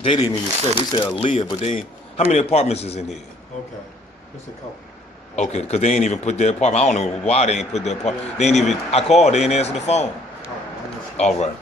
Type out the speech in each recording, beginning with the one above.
They didn't even say. They said Aaliyah, but they ain't. How many apartments is in here? Okay. Just a couple. Okay, because they ain't even put their apartment. I don't know why they ain't put their apartment. They ain't even. I called. They ain't answer the phone. All right.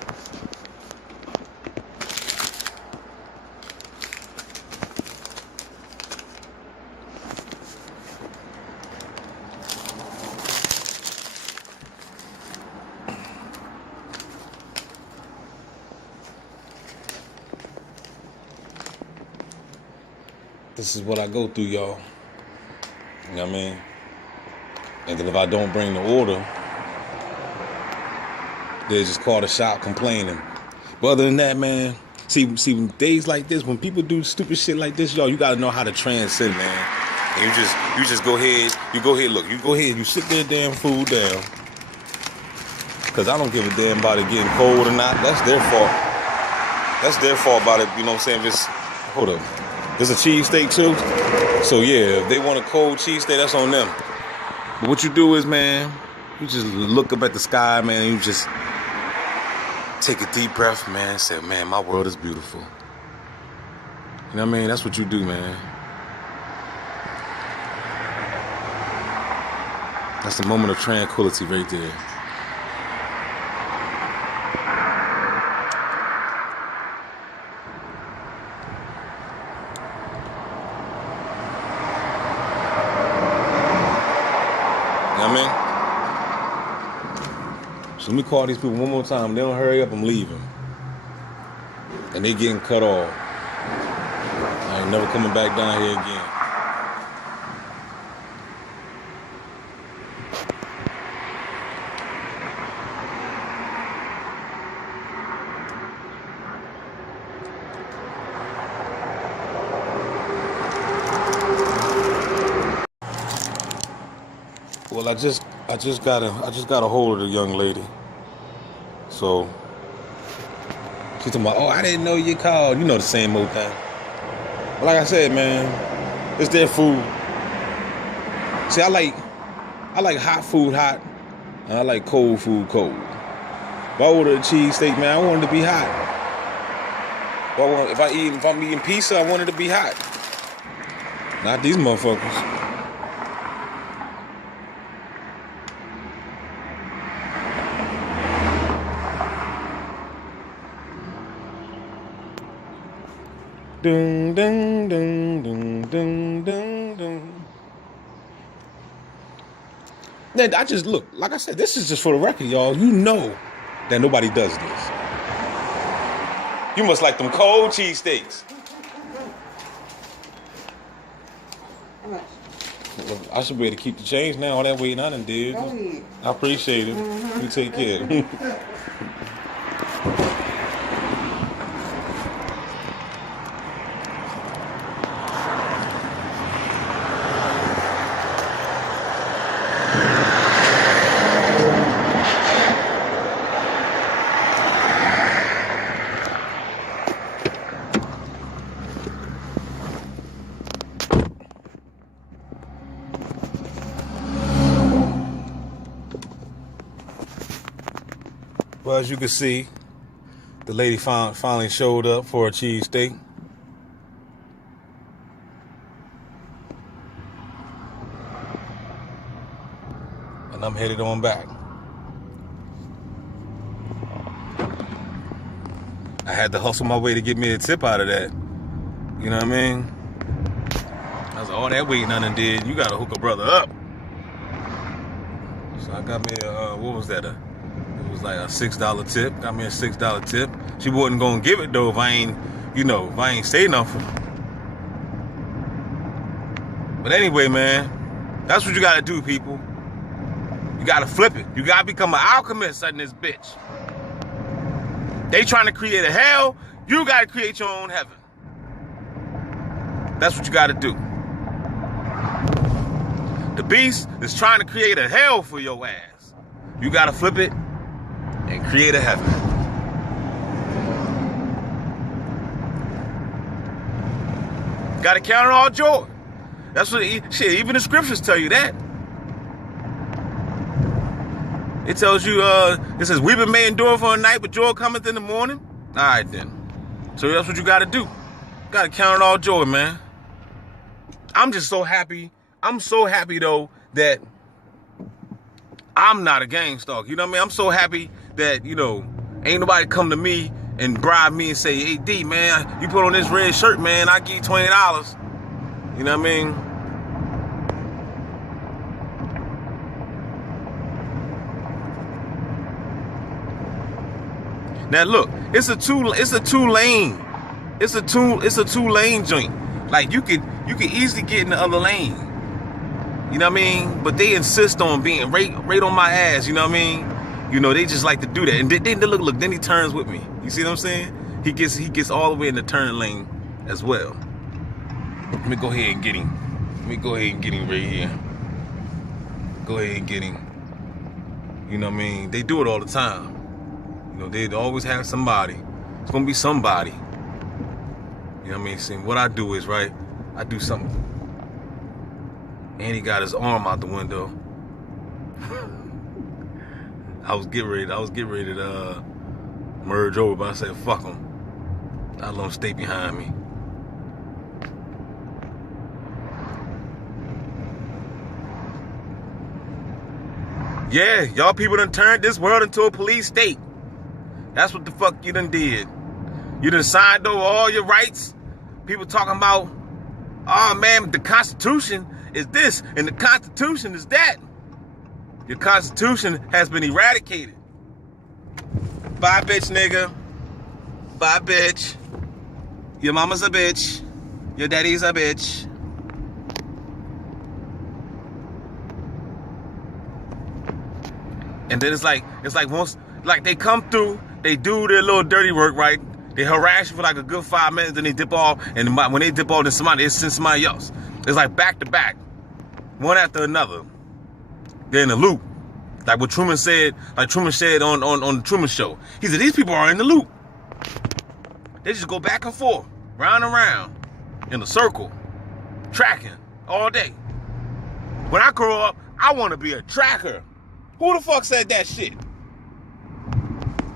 This is what I go through, y'all. You know what I mean? And then if I don't bring the order, they just call the shop complaining. But other than that, man, see, days like this, when people do stupid shit like this, y'all, you gotta know how to transcend, man. And you just go ahead, look, you go ahead, you sit their damn food down. Cause I don't give a damn about it getting cold or not. That's their fault. That's their fault about it, you know what I'm saying? Just hold up. There's a cheesesteak too. So yeah, if they want a cold cheesesteak, that's on them. But what you do is, man, you just look up at the sky, man, and you just take a deep breath, man, and say, man, my world is beautiful. You know what I mean? That's what you do, man. That's the moment of tranquility right there. So let me call these people one more time. They don't hurry up, I'm leaving. And they getting cut off. I ain't never coming back down here again. Well, I just got a hold of the young lady. So she's talking about, oh, I didn't know you called. You know, the same old thing. But like I said, man, it's their food. See, I like hot food hot, and I like cold food cold. If I order a cheesesteak, man, I want it to be hot. If I'm eating pizza, I want it to be hot. Not these motherfuckers. Dun, dun, dun, dun, dun, dun, dun. Then I just look, like I said, this is just for the record, y'all. You know that nobody does this. You must like them cold cheesesteaks. I should be able to keep the change now. All that waiting I done did. I appreciate it. You take care. Well, as you can see, the lady finally showed up for a cheesesteak. And I'm headed on back. I had to hustle my way to get me a tip out of that. You know what I mean? I was like, all that waiting I done did. You gotta hook a brother up. So I got me a, what was that? It was like a $6 tip. Got me a $6 tip. She wasn't gonna give it though if I ain't say nothing. But anyway, man, that's what you gotta do, people. You gotta flip it. You gotta become an alchemist in this bitch. They trying to create a hell, you gotta create your own heaven. That's what you gotta do. The beast is trying to create a hell for your ass. You gotta flip it and create a heaven. Gotta count it all joy. That's what, shit, even the scriptures tell you that. It tells you, it says, weeping may endure for a night, but joy cometh in the morning. All right, then. So that's what you got to do. Gotta count it all joy, man. I'm just so happy. I'm so happy though that I'm not a gang stalker. You know what I mean? I'm so happy that, you know, ain't nobody come to me and bribe me and say, hey D, man, you put on this red shirt, man, I give you $20. You know what I mean? Now look, it's a two lane joint. Like you could easily get in the other lane. You know what I mean? But they insist on being right on my ass, you know what I mean? You know, they just like to do that. And then look, then he turns with me. You see what I'm saying? He gets all the way in the turn lane as well. Let me go ahead and get him. Let me go ahead and get him right here. Go ahead and get him. You know what I mean? They do it all the time. You know, they always have somebody. It's gonna be somebody. You know what I mean? See, what I do is, right, I do something. And he got his arm out the window. I was getting ready to merge over, but I said, fuck him. I let him stay behind me. Yeah, y'all people done turned this world into a police state. That's what the fuck you done did. You done signed over all your rights. People talking about, oh man, the Constitution is this and the Constitution is that. Your Constitution has been eradicated. Bye, bitch, nigga. Bye, bitch. Your mama's a bitch. Your daddy's a bitch. And then it's like once, like they come through, they do their little dirty work, right? They harass you for like a good 5 minutes, then they dip off, and when they dip off, then they send somebody else. It's like back to back, one after another. They're in the loop. Like what Truman said, on the Truman Show. He said, these people are in the loop. They just go back and forth, round and round, in a circle, tracking all day. When I grow up, I want to be a tracker. Who the fuck said that shit?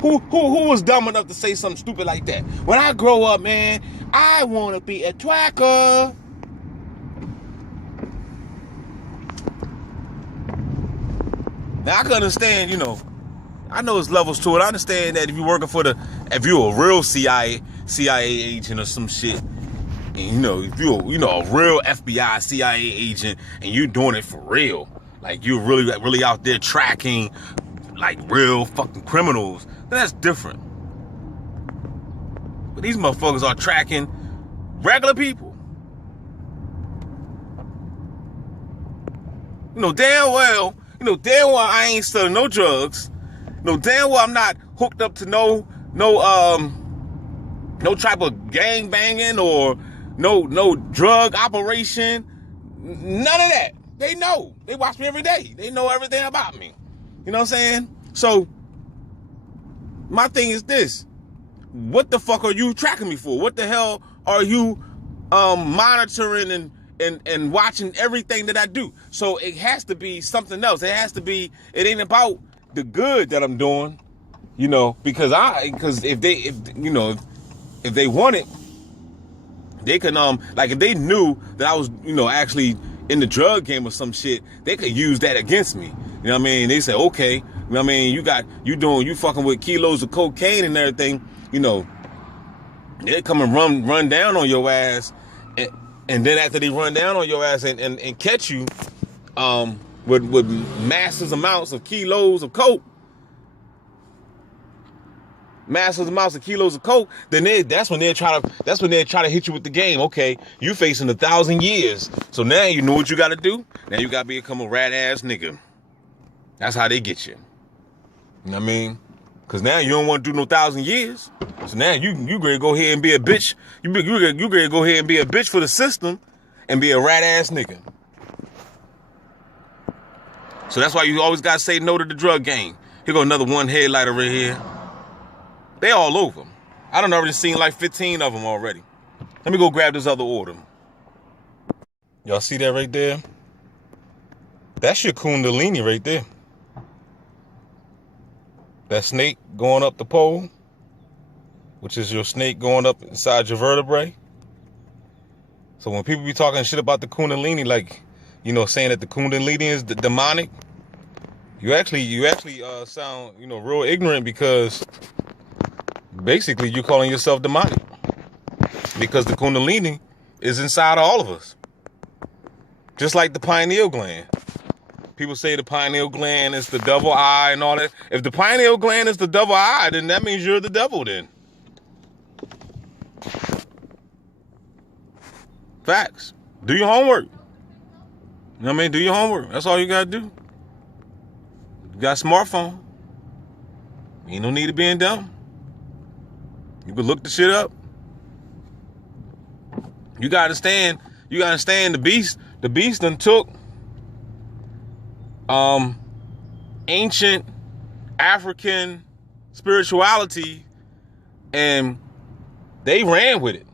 Who was dumb enough to say something stupid like that? When I grow up, man, I want to be a tracker. Now I can understand, you know, I know there's levels to it. I understand that if you're working if you're a real CIA agent or some shit, and you know, if you're, you know, a real FBI, CIA agent, and you're doing it for real, like you're really out there tracking, like real fucking criminals, then that's different. But these motherfuckers are tracking regular people. You know damn well I ain't selling no drugs. You know damn well I'm not hooked up to no type of gang banging or no drug operation. None of that. They know. They watch me every day. They know everything about me. You know what I'm saying? So my thing is this. What the fuck are you tracking me for? What the hell are you monitoring and watching everything that I do? So it has to be something else. It ain't about the good that I'm doing, you know, because if they want it, they can like if they knew that I was, you know, actually in the drug game or some shit, they could use that against me. You know what I mean? They say, okay, you know what I mean, you fucking with kilos of cocaine and everything, you know, they come and run down on your ass, and then after they run down on your ass and catch you with massive amounts of kilos of coke, then that's when they try to hit you with the game. Okay, you facing 1,000 years, so now you know what you got to do. Now you got to become a rat ass nigga. That's how they get you. You know what I mean? Because now you don't want to do no 1,000 years. So now you ready to go ahead and be a bitch. You ready to go ahead and be a bitch for the system and be a rat ass nigga. So that's why you always got to say no to the drug game. Here go another one headlighter right here. They all over. I done already seen like 15 of them already. Let me go grab this other order. Y'all see that right there? That's your kundalini right there. That snake going up the pole, which is your snake going up inside your vertebrae. So when people be talking shit about the Kundalini, like, you know, saying that the Kundalini is the demonic, you actually sound, you know, real ignorant, because basically you're calling yourself demonic, because the Kundalini is inside of all of us, just like the pineal gland. People say the pineal gland is the devil eye and all that. If the pineal gland is the devil eye, then that means you're the devil then. Facts. Do your homework. You know what I mean? Do your homework. That's all you gotta do. You got a smartphone. Ain't no need to being dumb. You can look the shit up. You gotta understand the beast. The beast done took ancient African spirituality and they ran with it.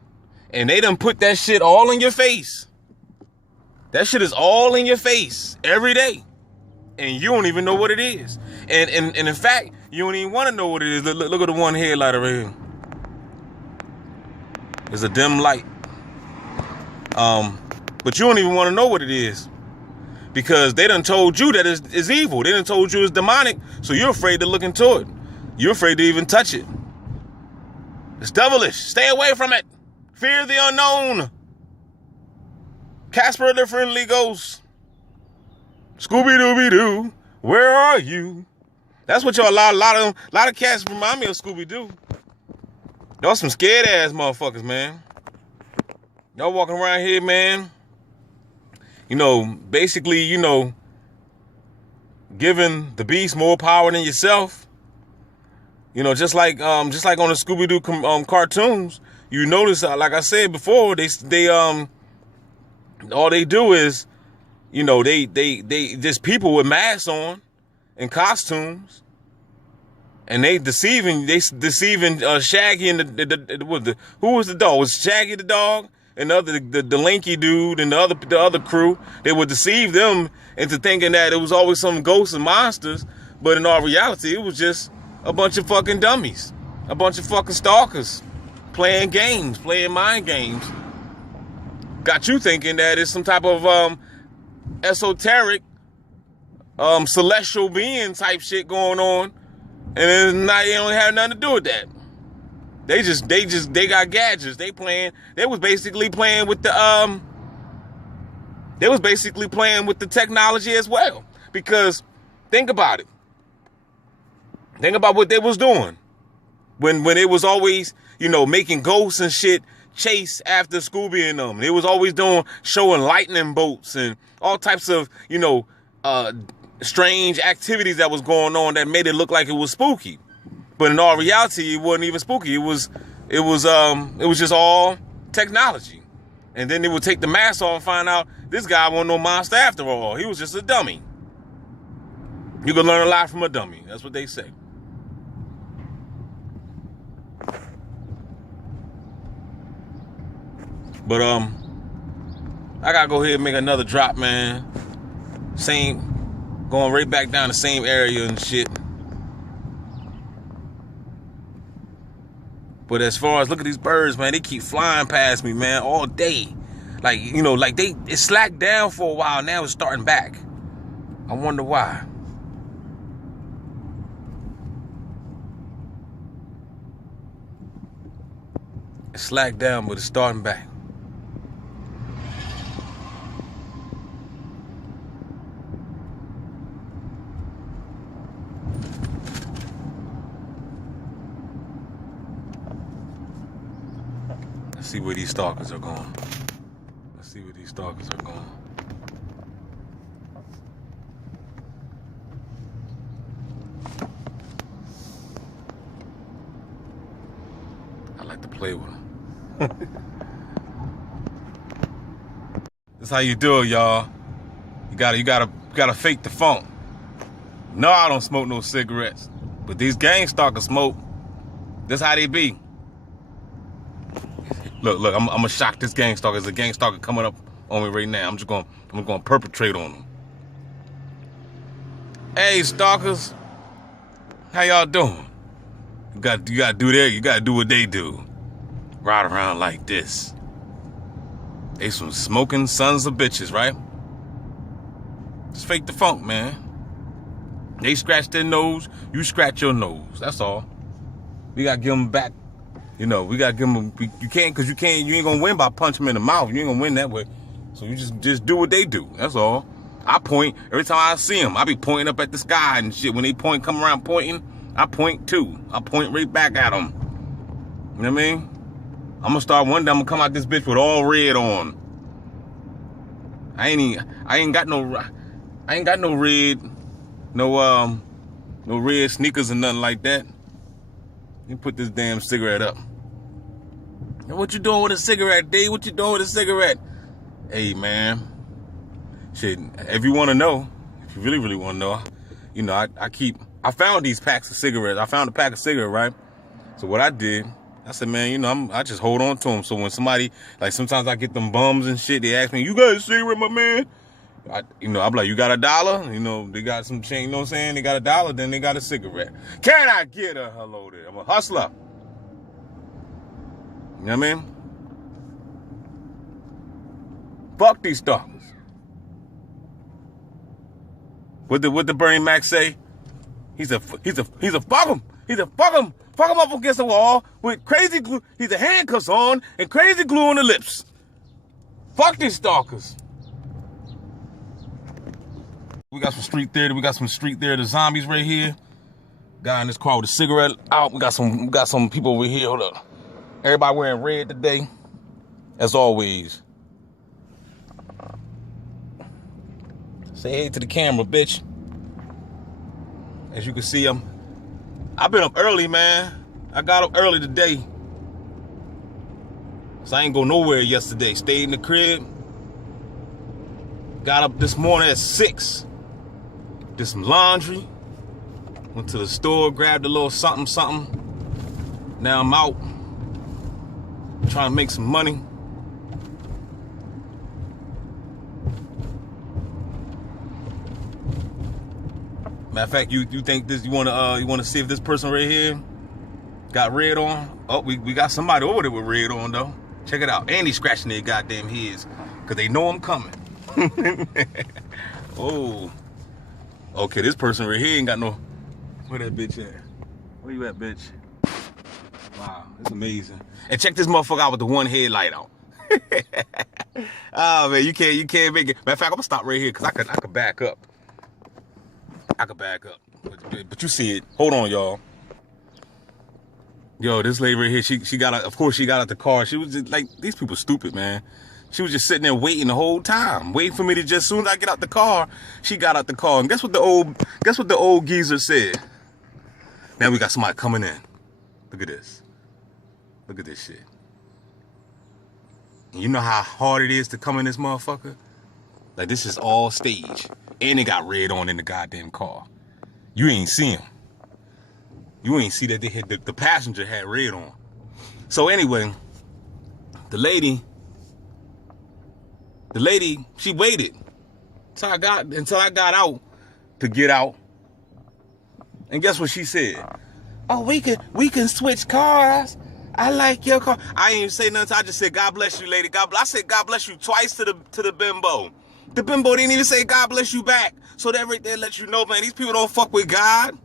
And they done put that shit all in your face. That shit is all in your face every day. And you don't even know what it is. And in fact, you don't even want to know what it is. Look at the one headlight over here. It's a dim light. But you don't even want to know what it is. Because they done told you that it's evil. They done told you it's demonic. So you're afraid to look into it. You're afraid to even touch it. It's devilish. Stay away from it. Fear the unknown. Casper the Friendly Ghost. Scooby-Dooby-Doo. Where are you? That's what y'all, a lot of cats remind me of Scooby-Doo. Y'all some scared ass motherfuckers, man. Y'all walking around here, man. You know, basically, you know, giving the beast more power than yourself. You know, just like on the Scooby-Doo cartoons, you notice, like I said before, they all they do is, you know, they just people with masks on and costumes, and they deceiving Shaggy and who was the dog? Was Shaggy the dog? And the lanky dude and the other crew, they would deceive them into thinking that it was always some ghosts and monsters, but in all reality, it was just a bunch of fucking dummies, a bunch of fucking stalkers, playing games, playing mind games. Got you thinking that it's some type of esoteric, celestial being type shit going on, and it's not, it don't have nothing to do with that. They got gadgets. They was basically playing with the technology as well. Because think about it. Think about what they was doing when it was always, you know, making ghosts and shit chase after Scooby and them. They was always showing lightning bolts and all types of, you know, strange activities that was going on that made it look like it was spooky. But in all reality, it wasn't even spooky. It was just all technology. And then they would take the mask off and find out this guy wasn't no monster after all. He was just a dummy. You can learn a lot from a dummy. That's what they say. But I gotta go ahead and make another drop, man. Going right back down the same area and shit. But as far as, look at these birds, man, they keep flying past me, man, all day. Like, you know, like it slacked down for a while, now it's starting back. I wonder why. It slacked down, but it's starting back. Let's see where these stalkers are going. Let's see where these stalkers are going. I like to play with them. That's how you do it, y'all. You gotta fake the funk. No, I don't smoke no cigarettes, but these gang stalkers smoke. That's how they be. Look, I'm gonna shock this gang stalker. There's a gang stalker coming up on me right now. I'm gonna perpetrate on him. Hey, stalkers, how y'all doing? You gotta do that. You gotta do what they do. Ride around like this. They some smoking sons of bitches, right? Just fake the funk, man. They scratch their nose, you scratch your nose. That's all. We gotta give them back. You know, we gotta give them. You can't, cause you ain't gonna win by punching them in the mouth. You ain't gonna win that way. So you just do what they do. That's all. I point every time I see them. I be pointing up at the sky and shit. When they come around pointing, I point too. I point right back at them. You know what I mean? I'm gonna start one day. I'm gonna come out this bitch with all red on. I ain't got no red, no red sneakers or nothing like that. You put this damn cigarette up. What you doing with a cigarette, D? What you doing with a cigarette? Hey, man. Shit, if you want to know, if you really, really want to know, you know, I found these packs of cigarettes. I found a pack of cigarettes, right? So what I did, I said, man, you know, I just hold on to them. So when somebody, like sometimes I get them bums and shit, they ask me, you got a cigarette, my man? I'm like, you got $1? You know, they got some change, you know what I'm saying? They got $1, then they got a cigarette. Can I get a hello there? I'm a hustler. You know what I mean? Fuck these stalkers. What the Bernie Mac say? He's a fuck him. He's a fuck him. Fuck him up against the wall with crazy glue. He's a handcuffs on and crazy glue on the lips. Fuck these stalkers. We got some street theater. We got some street theater zombies right here. Guy in this car with a cigarette out. We got some people over here. Hold up. Everybody wearing red today. As always. Say hey to the camera, bitch. As you can see, I've been up early, man. I got up early today. So I ain't go nowhere yesterday. Stayed in the crib. Got up this morning at 6. Did some laundry. Went to the store, grabbed a little something. Now I'm out. Trying to make some money. Matter of fact, you think this? You wanna see if this person right here got red on? Oh, we got somebody over there with red on though. Check it out. And he's scratching their goddamn heads because they know I'm coming. Oh, okay. This person right here ain't got no. Where that bitch at? Where you at, bitch? Wow, it's amazing. And check this motherfucker out with the one headlight on. Oh man, you can't make it. Matter of fact, I'm gonna stop right here because I could back up. But you see it. Hold on, y'all. Yo, this lady right here, she got out, of course she got out the car. She was just like, these people stupid, man. She was just sitting there waiting the whole time, waiting for me to just, as soon as I get out the car, she got out the car. And guess what the old geezer said? Now we got somebody coming in. Look at this. Look at this shit. And you know how hard it is to come in this motherfucker? Like, this is all stage. And they got red on in the goddamn car. You ain't see him. You ain't see that they had the passenger had red on. So anyway, the lady, she waited until I got out to get out. And guess what she said? Oh, we can switch cars. I like your car. I ain't even say nothing. I just said, God bless you, lady. I said, God bless you twice to the bimbo. The bimbo didn't even say God bless you back. So that right there lets you know, man, these people don't fuck with God.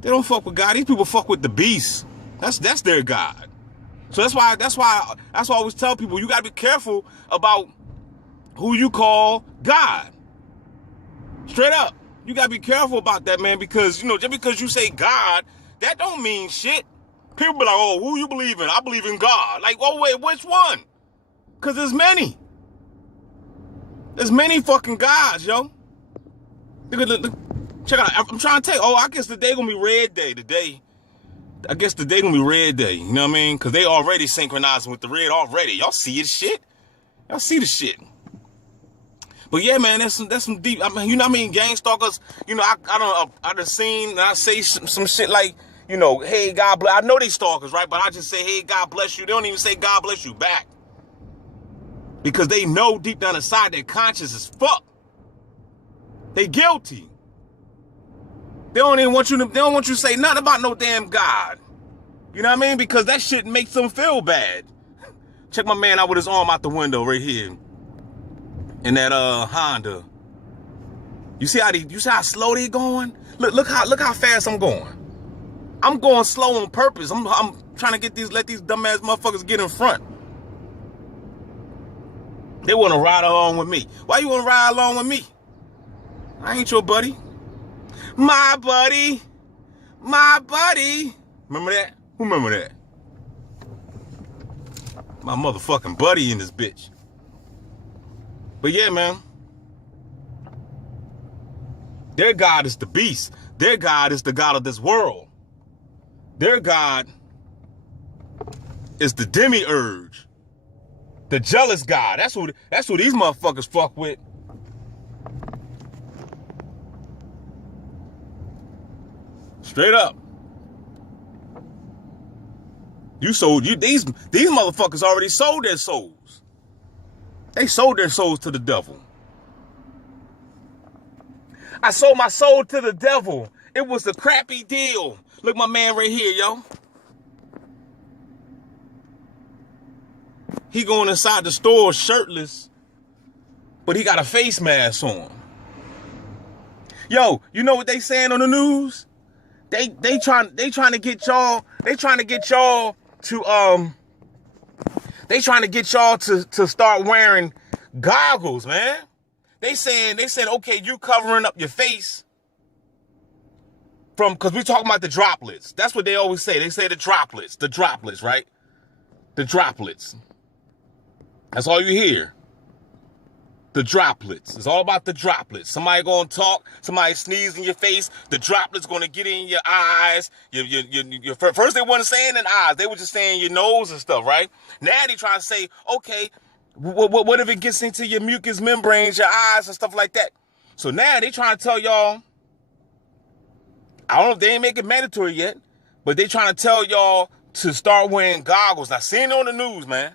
They don't fuck with God. These people fuck with the beast. That's their God. So that's why I always tell people, you gotta be careful about who you call God. Straight up. You gotta be careful about that, man, because you know, just because you say God, that don't mean shit. People be like, oh, who you believe in? I believe in God. Like, oh wait, which one? Cause there's many. There's many fucking gods, yo. Look, check out. I'm trying to tell you. Oh, I guess today gonna be red day. I guess today gonna be red day. You know what I mean? Cause they already synchronizing with the red already. Y'all see the shit? Y'all see the shit? But yeah, man, that's some deep. I mean, you know what I mean? Gang stalkers. You know, I done seen. And I say some shit like, you know, hey, God bless. I know they stalkers, right? But I just say, hey, God bless you. They don't even say God bless you back. Because they know deep down inside their conscience is fuck. They guilty. They don't want you to say nothing about no damn God. You know what I mean? Because that shit makes them feel bad. Check my man out with his arm out the window right here. In that Honda. You see how slow they going? Look how fast I'm going. I'm going slow on purpose. I'm trying to let these dumbass motherfuckers get in front. They want to ride along with me. Why you want to ride along with me? I ain't your buddy. My buddy. My buddy. Remember that? Who remember that? My motherfucking buddy in this bitch. But yeah, man. Their God is the beast. Their God is the God of this world. Their God is the demiurge. The jealous God. That's who these motherfuckers fuck with. Straight up. These motherfuckers already sold their souls. They sold their souls to the devil. I sold my soul to the devil. It was a crappy deal. Look, my man right here, yo. He going inside the store shirtless, but he got a face mask on. Yo, you know what they saying on the news? They trying to get y'all to start wearing goggles, man. They said, okay, you covering up your face because we talking about the droplets. That's what they always say. They say the droplets, right? The droplets. That's all you hear. The droplets. It's all about the droplets. Somebody gonna talk, somebody sneeze in your face, the droplets gonna get in your eyes. First they wasn't saying in eyes, they were just saying your nose and stuff, right? Now they trying to say, okay, what if it gets into your mucous membranes, your eyes and stuff like that? So now they trying to tell y'all, I don't know if they ain't make it mandatory yet, but they trying to tell y'all to start wearing goggles. Now, seeing it on the news, man.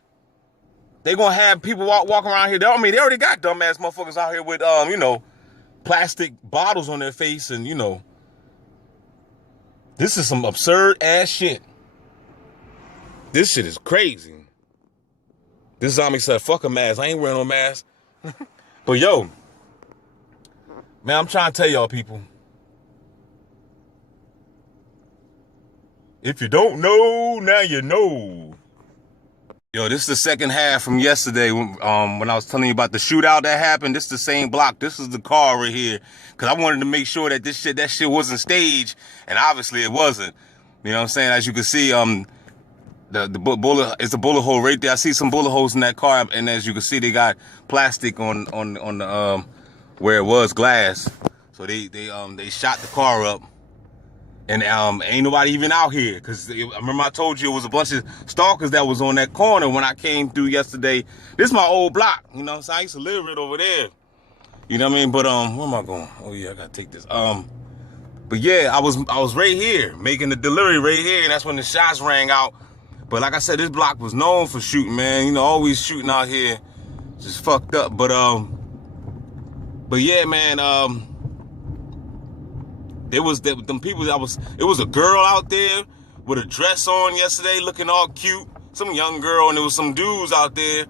They gonna have people walk around here. They already got dumbass motherfuckers out here with, plastic bottles on their face, and this is some absurd ass shit. This shit is crazy. This zombie said, "Fuck a mask. I ain't wearing no mask." But yo, man, I'm trying to tell y'all people. If you don't know, now you know. Yo, this is the second half from yesterday when I was telling you about the shootout that happened. This is the same block. This is the car right here. Because I wanted to make sure that that shit wasn't staged. And obviously it wasn't. You know what I'm saying? As you can see, the bullet, it's a bullet hole right there. I see some bullet holes in that car. And as you can see, they got plastic on the, where it was glass. So they shot the car up. And ain't nobody even out here, because I remember I told you it was a bunch of stalkers that was on that corner when I came through yesterday. This is my old block, so I used to live right over there. You know what I mean? But where am I going? Oh yeah, I gotta take this. But yeah, I was right here making the delivery right here, and that's when the shots rang out. But like I said, this block was known for shooting, man. Always shooting out here, just fucked up. But yeah, man. It was a girl out there with a dress on yesterday looking all cute. Some young girl, and there was some dudes out there.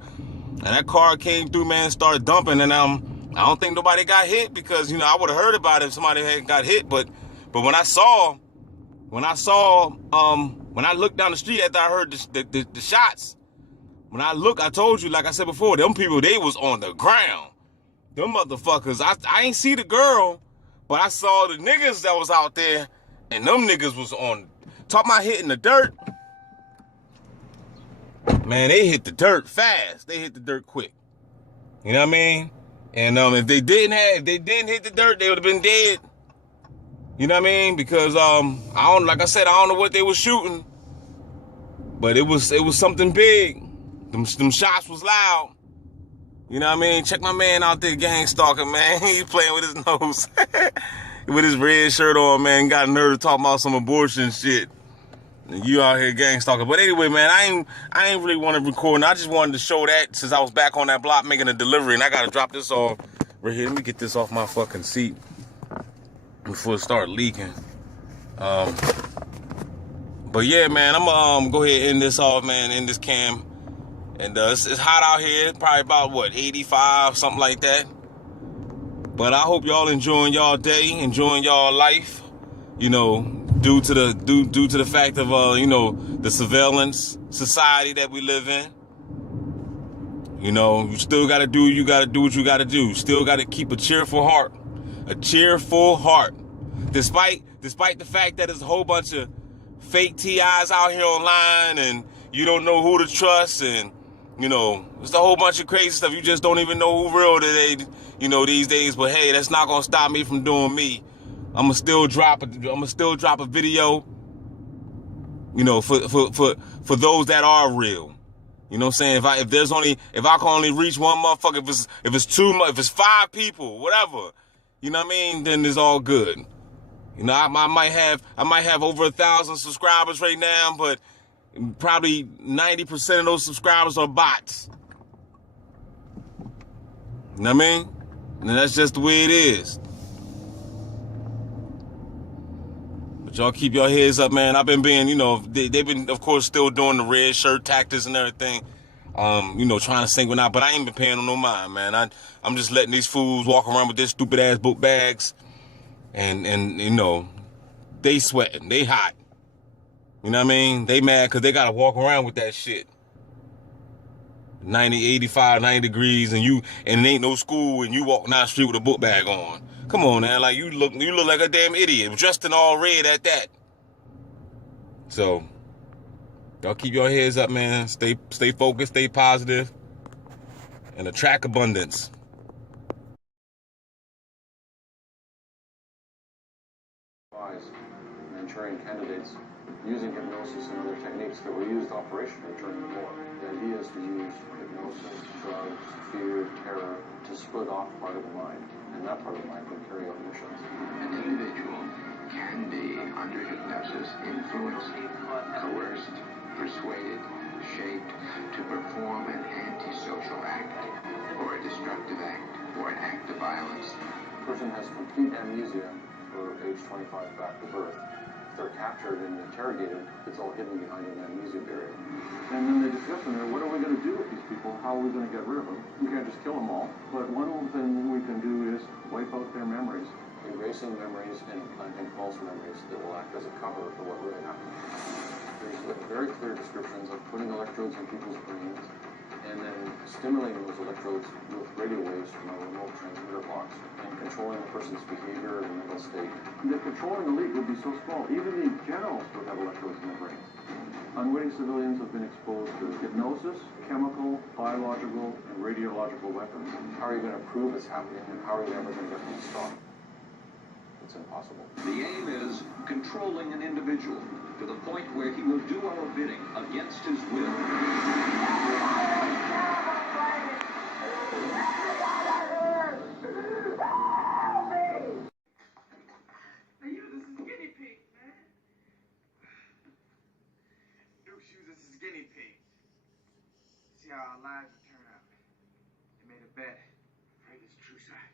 And that car came through, man, started dumping. And I don't think nobody got hit because, I would have heard about it if somebody had got hit. But when I looked down the street after I heard the shots, when I told you, like I said before, them people, they was on the ground. Them motherfuckers, I ain't see the girl. But I saw the niggas that was out there, and them niggas was on, talking about hitting the dirt. Man, they hit the dirt fast. They hit the dirt quick. You know what I mean? And if they didn't hit the dirt, they would have been dead. You know what I mean? Because I don't know what they were shooting, but it was something big. Them shots was loud. You know what I mean? Check my man out there, gang stalking, man. He's playing with his nose. With his red shirt on, man. Got a nerve to talk about some abortion shit. And you out here gang stalking. But anyway, man, I ain't really want to record. I just wanted to show that since I was back on that block making a delivery. And I got to drop this off right here. Let me get this off my fucking seat before it start leaking. But yeah, man, I'm going to go ahead and end this off, man. End this cam. And it's hot out here, probably about what, 85, something like that. But I hope y'all enjoying y'all day, enjoying y'all life. You know, due to the fact of you know, the surveillance society that we live in. You know, you still gotta do what you gotta do. Still gotta keep a cheerful heart. A cheerful heart. Despite the fact that there's a whole bunch of fake TIs out here online and you don't know who to trust, and you know, it's a whole bunch of crazy stuff. You just don't even know who real today, you know, these days. But hey, that's not gonna stop me from doing me. I'ma still drop a video, you know, for those that are real. You know what I'm saying? If I can only reach one motherfucker, if it's 5 people, whatever, you know what I mean, then it's all good. You know, I might have over 1,000 subscribers right now, but probably 90% of those subscribers are bots. You know what I mean? And that's just the way it is. But y'all keep your heads up, man. I've been being, you know, they've been, of course, still doing the red shirt tactics and everything. You know, trying to single out, but I ain't been paying them no mind, man. I'm just letting these fools walk around with their stupid ass book bags, and you know, they sweating, they hot. You know what I mean? They mad because they gotta walk around with that shit. 90, 85, 90 degrees, and it ain't no school, and you walk down the street with a book bag on. Come on, man, like you look like a damn idiot, dressed in all red at that. So, y'all keep your heads up, man. Stay focused, stay positive, and attract abundance. Manchurian candidates using hypnosis and other techniques that were used operationally during the war. The idea is to use hypnosis, drugs, fear, terror to split off part of the mind, and that part of the mind can carry out missions. An individual can be, under hypnosis, influenced, coerced, persuaded, shaped to perform an antisocial act, or a destructive act, or an act of violence. The person has complete amnesia for age 25 back to birth. If they're captured and interrogated, it's all hidden behind an amnesia barrier. And then they discuss in there, what are we going to do with these people? How are we going to get rid of them? We can't just kill them all. But one thing we can do is wipe out their memories. Erasing memories and implanting false memories that will act as a cover for what really happened. There's very clear descriptions of putting electrodes in people's brains and then stimulating those electrodes with radio waves from a remote transmitter box and controlling the person's behavior and mental state. The controlling elite would be so small, even the generals would have electrodes in their brains. Unwitting civilians have been exposed to hypnosis, chemical, biological, and radiological weapons. How are you going to prove it's happening, and how are you ever going to get them to stop? It's impossible. The aim is controlling an individual to the point where he will do our bidding against his will. Guinea pig. See how our lives would turn out. They made a bet. Afraid it's true side.